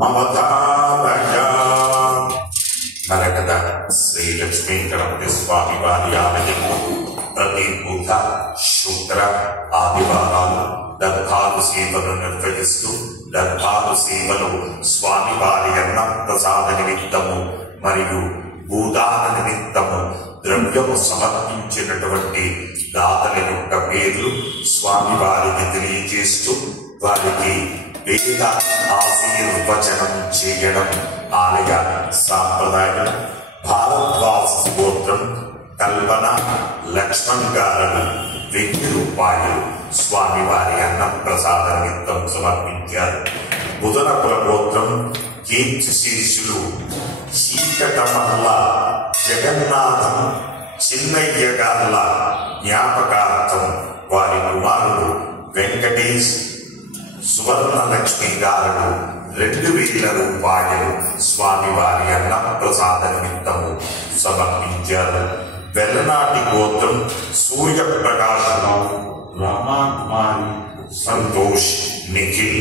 మమతారయా నరకద శ్రీ లక్ష్మీ గణపతి స్వామి వారి ఆలయంలో ప్రతి బుధ శుక్ర ఆదివారాలు దర్భాలు సేవలు నిర్వహిస్తూ దర్భాలు సేవలు స్వామి వారి అన్న ప్రసాద నిమిత్తము మరియు భూదాన నిమిత్తము ద్రవ్యము సమర్పించినటువంటి దాతల యొక్క పేర్లు స్వామి వారికి తెలియజేస్తూ వారికి వేద ఆశీర్వచనం చేయడం ఆలయ సాంప్రదాయం. భారద్వాజ గోత్రం కల్పన లక్ష్మణ్ గారు 1000 రూపాయలు స్వామివారి అన్న ప్రసాద నిమిత్తం సమర్పించారు. బుధనకుల గోత్రం కీర్తి శీర్షులు చీకటమల్ల జగన్నాథం చిన్నయ్య గార్ల జ్ఞాపకార్థం వారి కుమారుడు వెంకటేష్ సువర్ణలక్ష్మి గారు 2000 రూపాయలు స్వామివారి అన్న ప్రసాద నిమిత్తము సమర్పించారు. వెల్లనాటి గోత్రం సూర్యప్రకాశరావు రామాకుమారి సంతోష్ నిఖిల్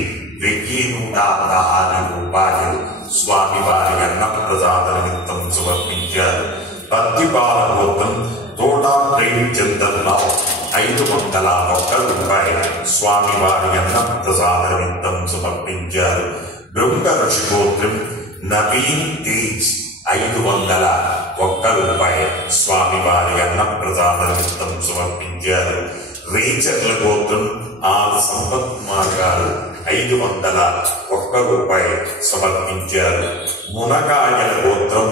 1116 రూపాయలు స్వామివారి అన్న ప్రసాద నిమిత్తం సమర్పించారు. పత్తిపాల గోత్రం తోటా ప్రేమచంద్రరావు 501 రూపాయలు స్వామివారి అన్న ప్రసాద నిమిత్తం సమర్పించారు. బృంగ ఋషి గోత్రం నవీన్ తేజ్ 501 రూపాయలు స్వామివారి అన్న ప్రసాద నిమిత్తం సమర్పించారు. రేచర్ల గోత్రం ఆర్ సంపత్ కుమార్ గారు 501 రూపాయలు సమర్పించారు. మునగాయల గోత్రం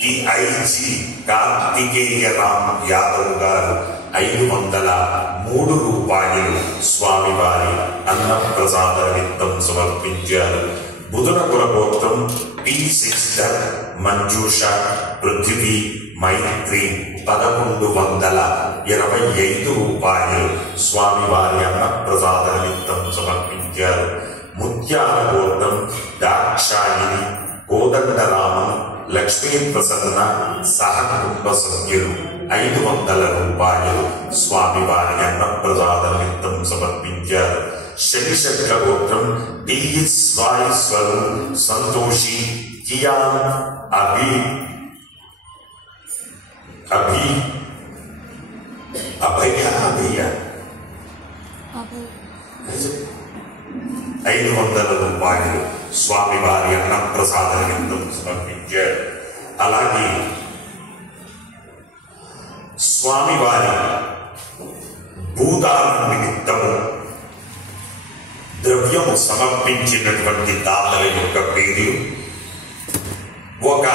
డిఐజీ కార్తికేయ రామ్ యాదవ్ గారు 503 రూపాయలు స్వామివారి అన్న ప్రసాద నిమిత్తం సమర్పించారు. బుధనకుల గోత్రం పి సిస్టర్ మంజూష పృథ్వీ మైత్రి 1125 రూపాయలు స్వామివారి అన్న ప్రసాద నిమిత్తం సమర్పించారు. ముత్యాల గోత్రం దాక్షాయిని కోదండరామం లక్ష్మీ ప్రసన్న సహకుటుంబ సభ్యులు 500 రూపాయలు స్వామివారి అన్న ప్రసాద నిమిత్తం సమర్పించారు. శనిశక్ర గోత్రం డిఎస్ వాయిస్వరు సంతోషి కియాన్ అభయ 500 రూపాయలు స్వామివారి అన్న ప్రసాద నిమిత్తం సమర్పించారు. అలాగే స్వామివారి భూదాన నిమిత్తము ద్రవ్యము సమర్పించినటువంటి దాతల యొక్క పేరు: 1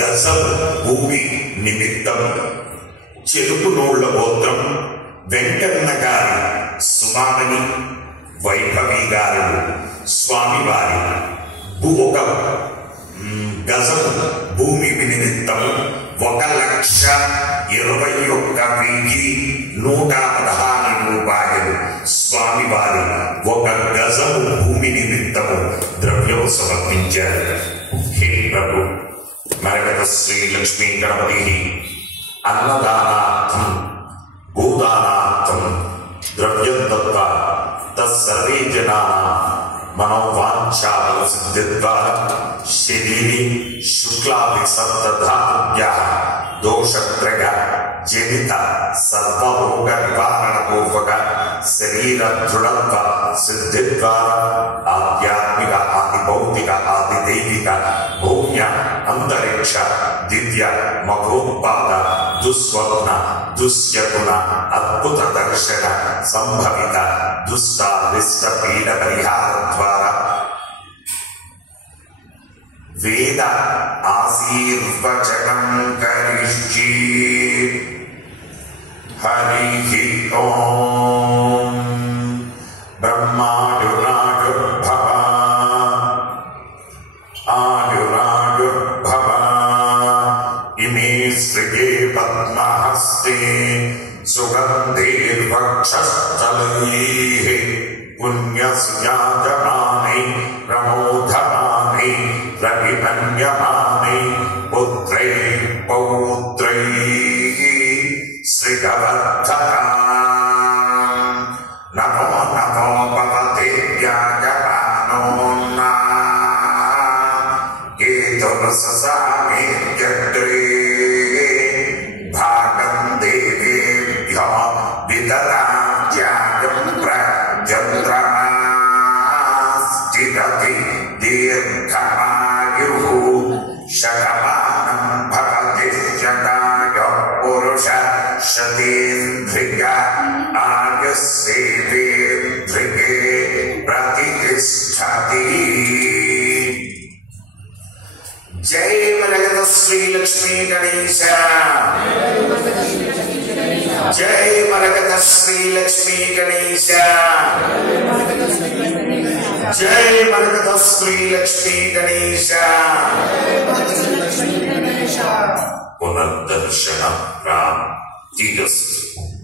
గజం భూమి నిమిత్తం చెరుకునోళ్ల గోత్రం వెంకన్న గారి సుమామణి వైభవి గారు స్వామివారి 1 గజం భూమి నిమిత్తం 1,21,116 రూపాయలు స్వామివారి 1 గజం భూమి నిమిత్తము ద్రవ్యము సమర్పించారు. హే ప్రభు మరకత శ్రీ లక్ష్మీ గణపతి అన్నదానార్థం భూదానార్థం ద్రవ్యం దత్త తత్సర్వే జనాః మనోవాంఛాఫల సిద్ధిద్వారా శరీరే శుక్లాభిసప్తధాతుభ్యః దోషత్రయ జనిత సర్వరోగ నివారణ పూర్వక శరీర దృఢత్వ సిద్ధిద్వారా ఆధ్యాత్మిక ఆది భౌతిక ఆది దైవిక భౌమ్య అంతరిక్ష దివ్య మఖోత్పాద దుస్వప్న దుశ్శకున అద్భుత దర్శన సంభవిత దుష్టారిష్ట పీడ పరిహార ద్వారా వేద ఆశీర్వచనం కరిష్యే. హరి ఓం. బ్రహ్మాయురాయుర్భవ ఆయురాయుర్భవ ఇమే శ్రీగే పద్మహస్తే సుగంధేర్వక్షస్థలైః పుణ్యసుజాయమానే ప్రమోధమానే రవిమన్యమానే పుత్రైః పౌత్రైః శ్రీగవర్ధనా నమో నమో భవతే వ్యాజమానో प्रससामे चक्रे भागं देवेभ्यो विददां त्यागं प्रजन्द्रमास्तिरति दीर्घमायुः शतमानं भवति शतायुः पुरुषः शतेन्द्रिय आयुस्सेवेन्द्रिये प्रतिष्ठति। जय मरगद श्री लक्ष्मी गणेश, जय मरगद श्री लक्ष्मी गणेश, जय मरगद श्री लक्ष्मी गणेश। पुनर्दर्शन प्राप्तिरस्तु।